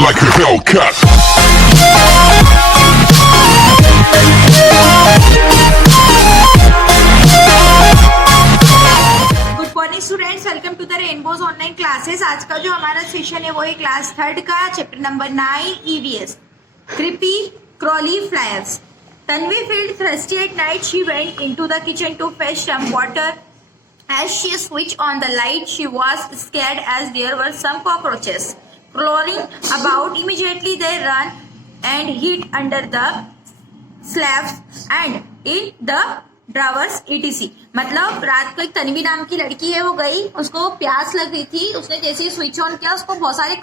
like a Hellcat. Good morning students, welcome to the Rainbows online classes. आज का जो हमारा सेशन है वो है क्लास 3 का chapter number 9 EVS creepy Crawley flyers. Tanvi felt thirsty at night. She went into the kitchen to fetch some water. As she switched on the light, she was scared as there were some cockroaches crawling about. Immediately they ran and hid under the slabs and in the drawers etc. मतलब रात को एक तन्वी नाम की लड़की है, वो गई, उसको प्यास लग रही थी, उसने जैसे ही स्विच ऑन किया उसको बहुत सारे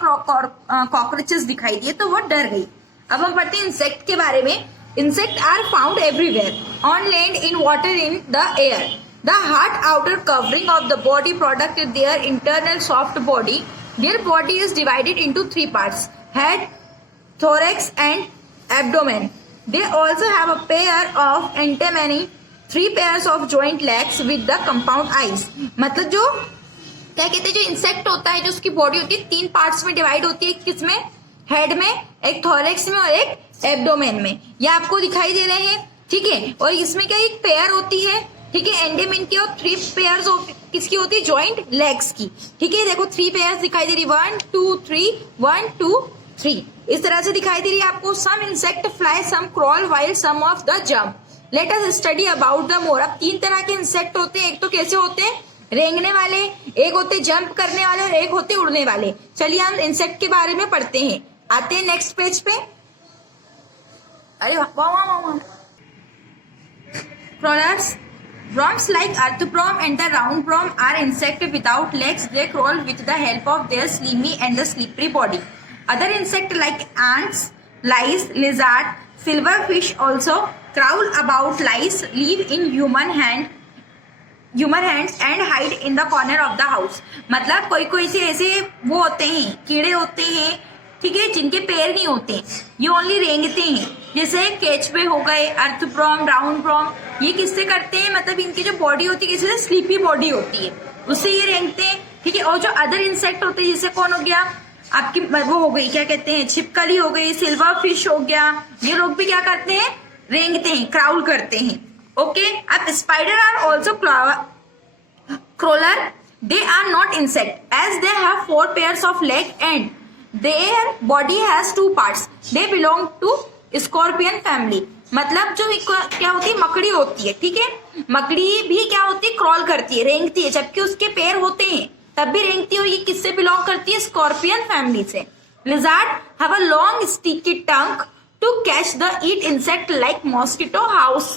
कॉकरोचेस दिखाई दिए तो वो डर गई। अब हम पढ़ते हैं इंसेक्ट के बारे में। Insects are found everywhere, on land, in water, in the air. The hard outer covering of the body protects their internal soft body. Their body is divided into 3 parts: head, thorax, and abdomen. They also have a pair of antennae, 3 pairs of joint legs with the compound eyes. मतलब जो क्या कहते हैं, जो insect होता है, जो उसकी बॉडी होती है 3 पार्ट्स में डिवाइड होती है। किसमें? हेड में, एक थोरेक्स में और एक एब्डोमेन में। ये आपको दिखाई दे रहे हैं, ठीक है। और इसमें क्या एक पेयर होती है, ठीक है, एंडेमेन की, और 3 पेयर्स किसकी होती है? जॉइंट लेग्स की, ठीक है। देखो 3 पेयर्स दिखाई दे रही, 1 2 3, 1 2 3 इस तरह से दिखाई दे रही है आपको। Some insect fly, some crawl, while some of the jump. Let us study about the more. अब 3 तरह के इंसेक्ट होते हैं। एक तो कैसे होते हैं? रेंगने वाले, एक होते जंप करने वाले और एक होते उड़ने वाले। चलिए हम इंसेक्ट के बारे में पढ़ते हैं। आते हैं नेक्स्ट पेज पे। अरे वाह। Crawlers. Worms like earthworm and the roundworm are insects without legs. They crawl with the help of their slimy and the slippery body. Other insects like ants, lice, lizard, silverfish also crawl about. Lice live in human hands and hide in the corner of the house. मतलब कोई कोई से ऐसे वो होते हैं, कीड़े होते हैं, ठीक है, जिनके पैर नहीं होते, ये ओनली रेंगते हैं। जैसे केचुए हो गए, अर्थवर्म, राउंडवर्म, ये किससे करते हैं? मतलब इनकी जो बॉडी होती है किसी स्लीपी बॉडी होती है, उससे ये रेंगते हैं, ठीक है। और जो अदर इंसेक्ट होते हैं, जैसे कौन हो गया आपकी, वो हो गई, क्या कहते हैं, छिपकली हो गई, सिल्वर फिश हो गया, ये लोग भी क्या करते हैं? रेंगते हैं, क्राउल करते हैं। ओके। अब spider are also crawler. They are not insect as they have 4 pairs of leg and their body has 2 parts. They belong to scorpion family. मतलब जो क्या होती है? मकड़ी होती है, ठीक है। मकड़ी भी क्या होती है? क्रॉल करती है, रेंगती है, जबकि उसके पैर होते हैं तब भी रेंगती है। और ये किससे बिलोंग करती है? स्कॉर्पियन फैमिली से। Lizard have a long sticky tongue to catch the eat insect like mosquito, house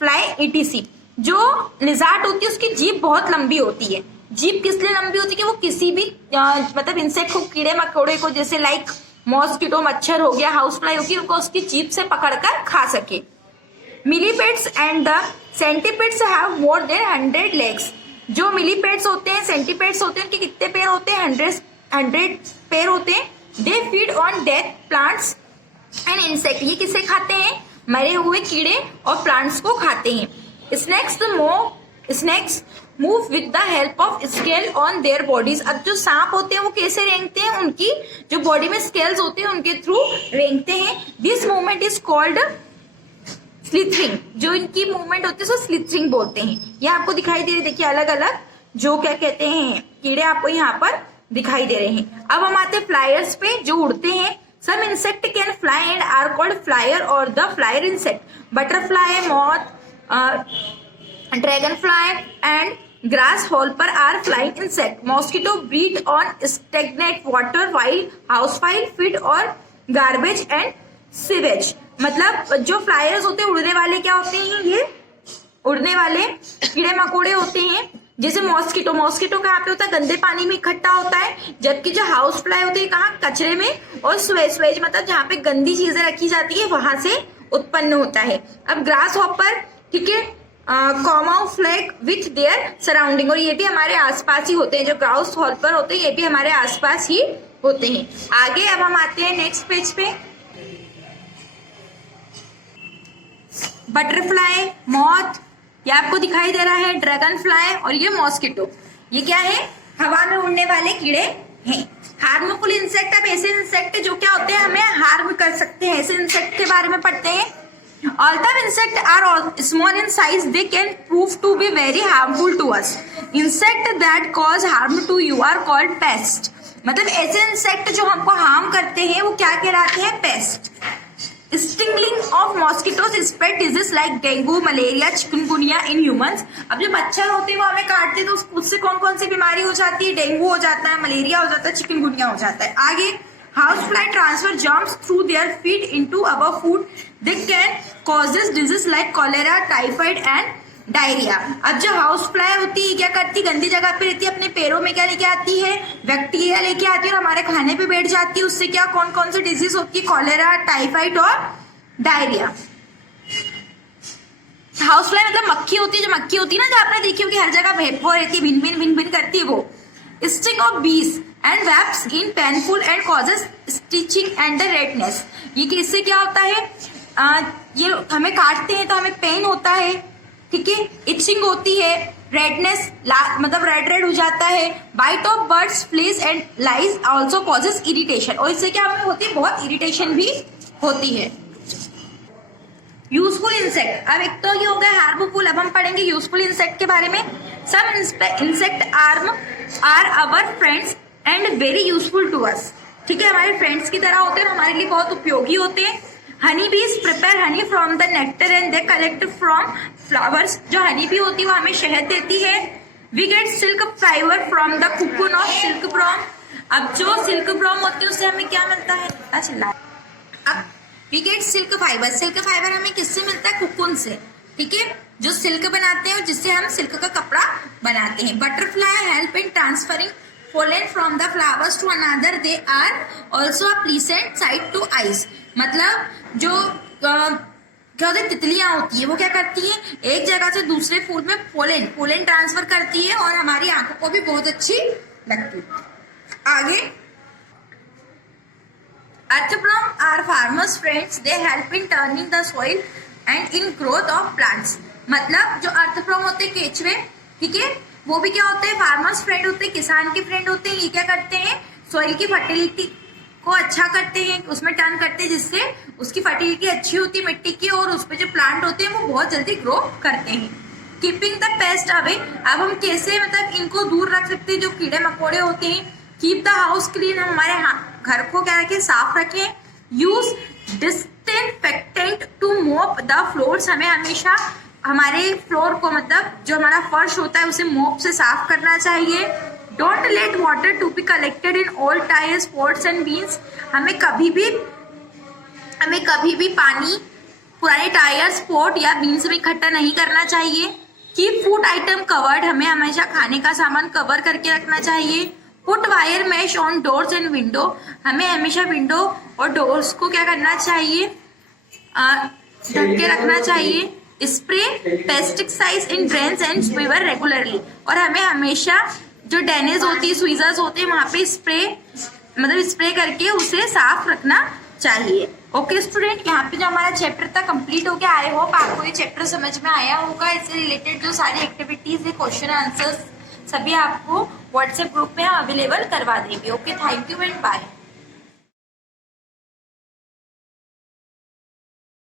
fly etc. जो लिजार्ड होती है उसकी जीभ बहुत लंबी होती है। जीभ किस लिए लंबी होती है? कि वो किसी भी मतलब इंसेक्ट को, कीड़े मकोड़े को, जैसे लाइक मॉस्किटो, मच्छर हो गया, हाउस फ्लाई होगी, उनको उसकी जीभ से पकड़कर खा सके। Millipedes and the centipedes have more than 100 legs. जो मिलीपेड्स होते हैं, सेंटीपेड्स होते हैं, उनके कितने पैर होते हैं? 100 पैर होते हैं। They feed on death plants and insect. ये किसे खाते हैं? मरे हुए कीड़े और प्लांट्स को खाते हैं। Snakes move with the help of scale on their bodies. अब जो सांप होते हैं वो कैसे रेंगते हैं? उनकी जो बॉडी में स्केल्स होते हैं उनके थ्रू रेंगते हैं। This movement is called slithering. जो इनकी मूवमेंट होती है उसको स्लिथरिंग बोलते हैं। ये आपको दिखाई दे रही है, देखिए अलग अलग जो क्या कहते हैं कीड़े आपको यहाँ पर दिखाई दे रहे हैं। अब हम आते हैं फ्लायर्स पे, जो उड़ते हैं। Some insect can fly and are called flyer or the flyer insect. Butterfly, moth, dragonfly and grasshopper are flying insect. Mosquito breed on stagnant water while housefly feed on garbage and sewage. मतलब जो flyers होते हैं, उड़ने वाले क्या होते हैं? ये उड़ने वाले कीड़े मकोड़े होते हैं। जैसे मॉस्किटो कहाँ पे होता है? गंदे पानी में इकट्ठा होता है। जबकि जो हाउस फ्लाई होती है कहाँ? कचरे में। और स्वेज मतलब जहाँ पे गंदी चीजें रखी जाती है वहां से उत्पन्न होता है। अब ग्रास हॉपर, ठीक है, कॉमाफ्लेक विथ देयर सराउंडिंग, और ये भी हमारे आसपास ही होते हैं। जो ग्रास हॉपर होते हैं ये भी हमारे आसपास ही होते हैं। आगे अब हम आते हैं नेक्स्ट पेज पे। बटरफ्लाई, मॉथ, ये आपको दिखाई दे रहा है, ड्रैगन फ्लाई, और ये मॉस्किटो, ये क्या है? हवा में उड़ने वाले कीड़े हैं। हार्मफुल इंसेक्ट, अब ऐसे इंसेक्ट जो क्या होते हैं? ऐसे इंसेक्ट के बारे में पढ़ते हैं। Although insects are small in size, they can prove to be very harmful to us. Insects that cause harm to you are called pests. मतलब ऐसे इंसेक्ट जो हमको हार्म करते हैं वो क्या कहलाते हैं? Paste. Stinging of mosquitoes spread diseases like dengue, malaria, chikungunya in humans. अब जो मच्छर होते हैं वो हमें काटते हैं तो उससे कौन कौन सी बीमारी हो जाती है? डेंगू हो जाता है, मलेरिया हो जाता है, चिकनगुनिया हो जाता है। आगे Housefly transfer germs through their feet into our food. They can causes disease like cholera, typhoid and diarrhea. अब जो हाउस फ्लाई होती है क्या करती है? गंदी जगह पे रहती है, अपने पैरों में क्या लेके आती है? बैक्टीरिया लेके आती है और हमारे खाने पे बैठ जाती है। उससे क्या कौन कौन सी डिजीज होती है? कॉलेरा, टाइफाइड और डायरिया। हाउस फ्लाई मतलब मक्खी होती है, जो मक्खी होती है ना, जो आपने देखी होगी हर जगह वो रहती है, भिन भिन करती है वो। Sting of bees and wasps in painful and causes stitching and the redness. ये किससे क्या होता है? ये हमें काटते हैं तो हमें पेन होता है, ठीक है, इचिंग होती है, रेडनेस मतलब रेड हो जाता है। Bite of birds, fleas and lice also causes irritation, और इससे क्या हमें होती है? बहुत इरिटेशन भी होती है। यूजफुल इंसेक्ट, अब एक तो ये हो गया हार्मफुल, अब हम पढ़ेंगे यूजफुल इंसेक्ट के बारे में। Some insect are our friends and very useful to us, ठीक है, हमारे फ्रेंड्स की तरह होते हैं, हमारे लिए बहुत उपयोगी होते हैं। हनी बीज prepare honey from the nectar and they collect from flowers, जो हनी बी होती है वो हमें शहद देती है। We get silk fibre from the cocoon of silk worm, अब जो सिल्क ब्रॉम होती है उससे हमें क्या मिलता है? पता चला। अब वी गेट सिल्क फाइबर हमें किससे मिलता है? कुकुन से, ठीक है, जो सिल्क बनाते हैं और जिससे हम सिल्क का कपड़ा बनाते हैं। Butterfly help in transferring pollen from the flowers to another. They are also a pleasant sight to eyes. मतलब जो क्या होता है, तितलियां होती है वो क्या करती हैं? एक जगह से दूसरे फूल में पोलन ट्रांसफर करती है और हमारी आंखों को भी बहुत अच्छी लगती है। आगे earthworm are farmers friends. They help in turning the soil and in growth of plants. मतलब जो earthworm होते हैं केचुए, ठीक है, वो भी क्या होते हैं? फार्मर्स फ्रेंड होते हैं, किसान के फ्रेंड होते हैं। ये क्या करते हैं? सॉइल की फर्टिलिटी को अच्छा करते हैं, उसमें टर्न करते हैं, जिससे उसकी फर्टिलिटी अच्छी होती है मिट्टी की, और उस पे जो प्लांट होते हैं वो बहुत जल्दी ग्रो करते हैं। कीपिंग द पेस्ट अवे, अब हम कैसे मतलब इनको दूर रख सकते हैं जो कीड़े मकोड़े होते हैं। कीप द हाउस क्लीन, हम हमारे घर को क्या रखें? साफ रखें। यूज डिसइंफेक्टेंट टू मोप द फ्लोर्स, हमें हमेशा हमारे फ्लोर को मतलब जो हमारा फर्श होता है उसे मोप से साफ करना चाहिए। Don't let water to be collected in old tyres, pots and bins, हमें कभी भी पानी पुराने टायर्स, पोट या बीन्स में इकट्ठा नहीं करना चाहिए। कीप फूड आइटम कवर्ड, हमें हमेशा खाने का सामान कवर करके रखना चाहिए। Put wire mesh on doors and window, हमें हमेशा विंडो और डोर्स को क्या करना चाहिए? ढक के रखना चाहिए। Spray pesticides in drains and sewer regularly, और हमें हमेशा जो ड्रेनेज होती है, स्वीजर्स होते हैं, वहां पे स्प्रे करके उसे साफ रखना चाहिए। ओके स्टूडेंट, यहाँ पे जो हमारा चैप्टर था कंप्लीट हो गया। आई होप आपको ये चैप्टर समझ में आया होगा। इससे रिलेटेड जो सारी एक्टिविटीज है, क्वेश्चन आंसर्स सभी आपको व्हाट्सएप ग्रुप में अवेलेबल करवा देंगे। Okay, thank you and bye.